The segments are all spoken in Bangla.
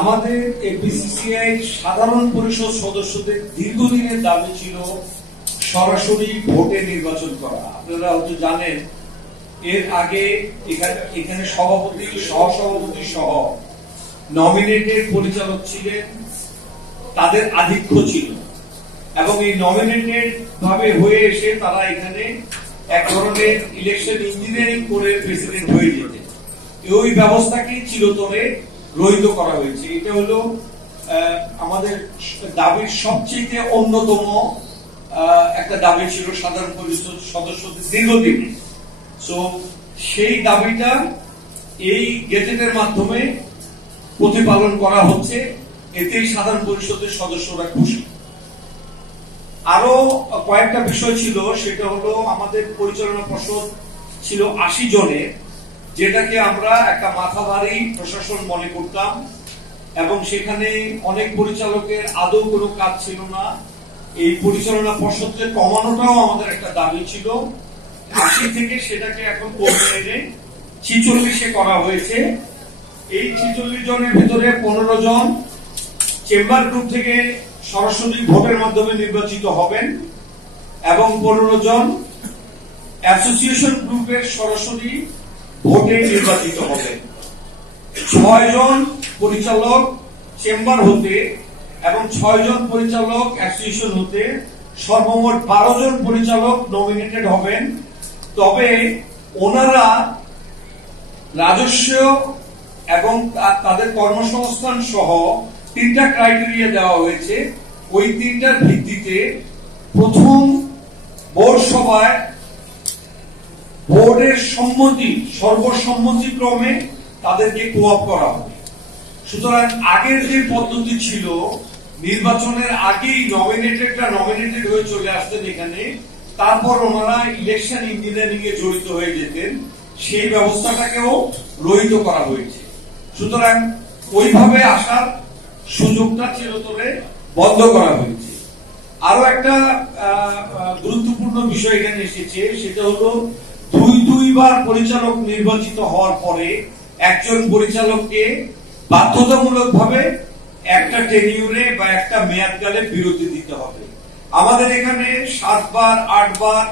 আমাদের এপিসিসিআই সাধারণ পরিষদ সদস্যদের দীর্ঘদিনের দাবি ছিল সরাসরি ভোটে নির্বাচন করা। আপনারা হয়তো জানেন এর আগে এখানে সভাপতি, সহসভাপতি সহ নমিনেটেড পরিচালক ছিলেন, তাদের আধিক্য ছিল এবং এই নমিনেটেড ভাবে হয়ে এসে তারা এখানে এক ধরনের ইলেকশন ইঞ্জিনিয়ারিং করে প্রেসিডেন্ট হয়ে যেতেন। ওই ব্যবস্থাকে চিরতরে রহিত করা হয়েছে। এটা হলো আমাদের দাবির সবচেয়ে অন্যতম একটা দাবি ছিল সাধারণ পরিষদ সদস্যদের দীর্ঘদিনে। সো সেই দাবিটা এই গেজেটের মাধ্যমে প্রতিপালন করা হচ্ছে, এতেই সাধারণ পরিষদের সদস্যরা খুশি। আরো কয়েকটা বিষয় ছিল, সেটা হলো আমাদের পরিচালনা পর্ষদ ছিল ৮০ জনের, যেটাকে আমরা একটা মাথা ভারী প্রশাসন মনে করতাম এবং সেখানে অনেক পরিচালকের আদৌ কোনো কাজ ছিল না। এই পরিচালনা পর্ষদকে কমানোটাও আমাদের একটা দাবি ছিল। ৮০ থেকে সেটাকে এখন কমে এনে ৪৬-এ করা হয়েছে। এই ৪৬ জনের ভিতরে ১৫ জন চেম্বার গ্রুপ থেকে সরাসরি ভোটের মাধ্যমে নির্বাচিত হবেন এবং ১৫ জন অ্যাসোসিয়েশন গ্রুপের সরাসরি ভোটে নির্বাচিত হবেন। ৬ জন পরিচালক চেম্বার হতে এবং ৬ জন পরিচালক অ্যাসোসিয়েশন হতে সর্বমোট ১২ জন পরিচালক নমিনেটেড হবেন। তবে ওনারা রাজস্ব এবং তাদের কর্মসংস্থান সহ ৩টা ক্রাইটেরিয়া দেওয়া হয়েছে। ওই ৩টার ভিত্তিতে প্রথম বোর্ড সভায় বোর্ডের সম্মতি, সর্বসম্মতিক্রমে তাদেরকে কোঅপ করা হবে। সুতরাং আগের যে পদ্ধতি ছিল, নির্বাচনের আগেই নমিনেটেড হয়ে চলে আসতেন এখানে, তারপর ওনারা ইলেকশন ইঞ্জিনিয়ারিং এ জড়িত হয়ে যেতেন, সেই ব্যবস্থাটাকেও রহিত করা হয়েছে। সুতরাং ওইভাবে আসার সুযোগটা চিরতরে বন্ধ করা হয়েছে। আরো একটা গুরুত্বপূর্ণ বিষয় এখানে এসেছে, সেটা হলো দুইবার পরিচালক নির্বাচিত হওয়ার পরে একজন পরিচালককে বাধ্যতামূলকভাবে একটা টেনিউরে বা একটা মেয়াদকালে বিরতি দিতে হবে। আমাদের এখানে ৭ বার, ৮ বার,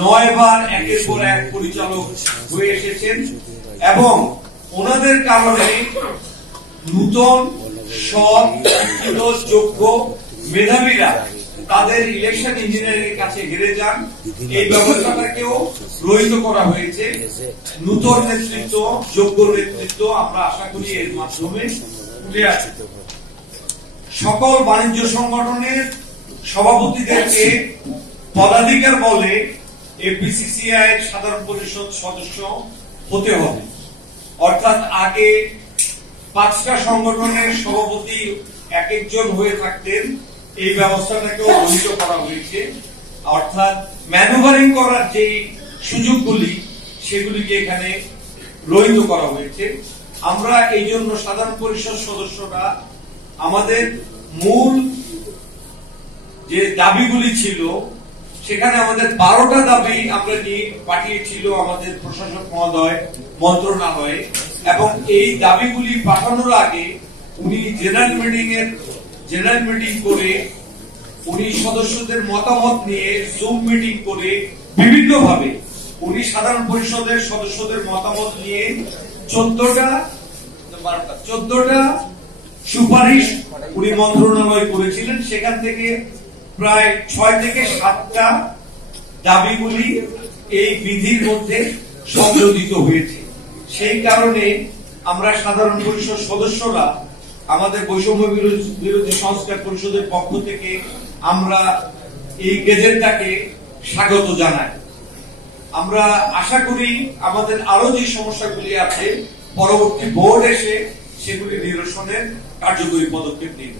৯ বার একের পর এক পরিচালক হয়ে এসেছেন এবং ওনাদের কারণে নূতন, সৎ, যোগ্য মেধাবীরা তাদের ইলেকশন ইঞ্জিনিয়ারিং এর কাছে হেরে যান। এই ব্যবস্থাটাকেও রহিত করা হয়েছে। নূতন নেতৃত্ব, যোগ্য নেতৃত্ব আমরা আশা করি এর মাধ্যমে উঠে আসে। সকল বাণিজ্য সংগঠনের সভাপতিদেরকে পদাধিকার বলে এপিসিসিআই এর সাধারণ পরিষদ সদস্য হতে হবে। অর্থাৎ আগে ৫টা সংগঠনের সভাপতি এক একজন হয়ে থাকতেন, এই ব্যবস্থাটাকেও রহিত করা হয়েছে। অর্থাৎ ম্যানুভারিং করার যে সুযোগগুলি, সেগুলিকে এখানে রহিত করা হয়েছে। আমরা এই জন্য সাধারণ পরিষদ সদস্যরা আমাদের মূল যে দাবিগুলি ছিল, সেখানে আমাদের 12টা দাবি আমরা নিয়ে পাঠিয়েছিল আমাদের প্রশাসক মহোদয় মন্ত্রণালয়ে এবং এই দাবিগুলি পাঠানোর আগে উনি জেনারেল মিটিং করে উনি সদস্যদের মতামত নিয়ে জুম মিটিং করে বিভিন্নভাবে উনি সাধারণ পরিষদের সদস্যদের মতামত নিয়ে 14টা সুপারিশ উনি মন্ত্রণালয় করেছিলেন। সেখান থেকে প্রায় 6 থেকে 7টা দাবিগুলি এই বিধির মধ্যে সংযোজিত হয়েছে। সেই কারণে আমরা সাধারণ পরিষদ সদস্যরা আমাদের বৈষম্য বিরোধী সংস্কার পরিষদের পক্ষ থেকে আমরা এই গেজেটটাকে স্বাগত জানাই। আমরা আশা করি আমাদের আরো যে সমস্যাগুলি আছে, পরবর্তী বোর্ড এসে সেগুলি নিরসনের কার্যকরী পদক্ষেপ নেবে।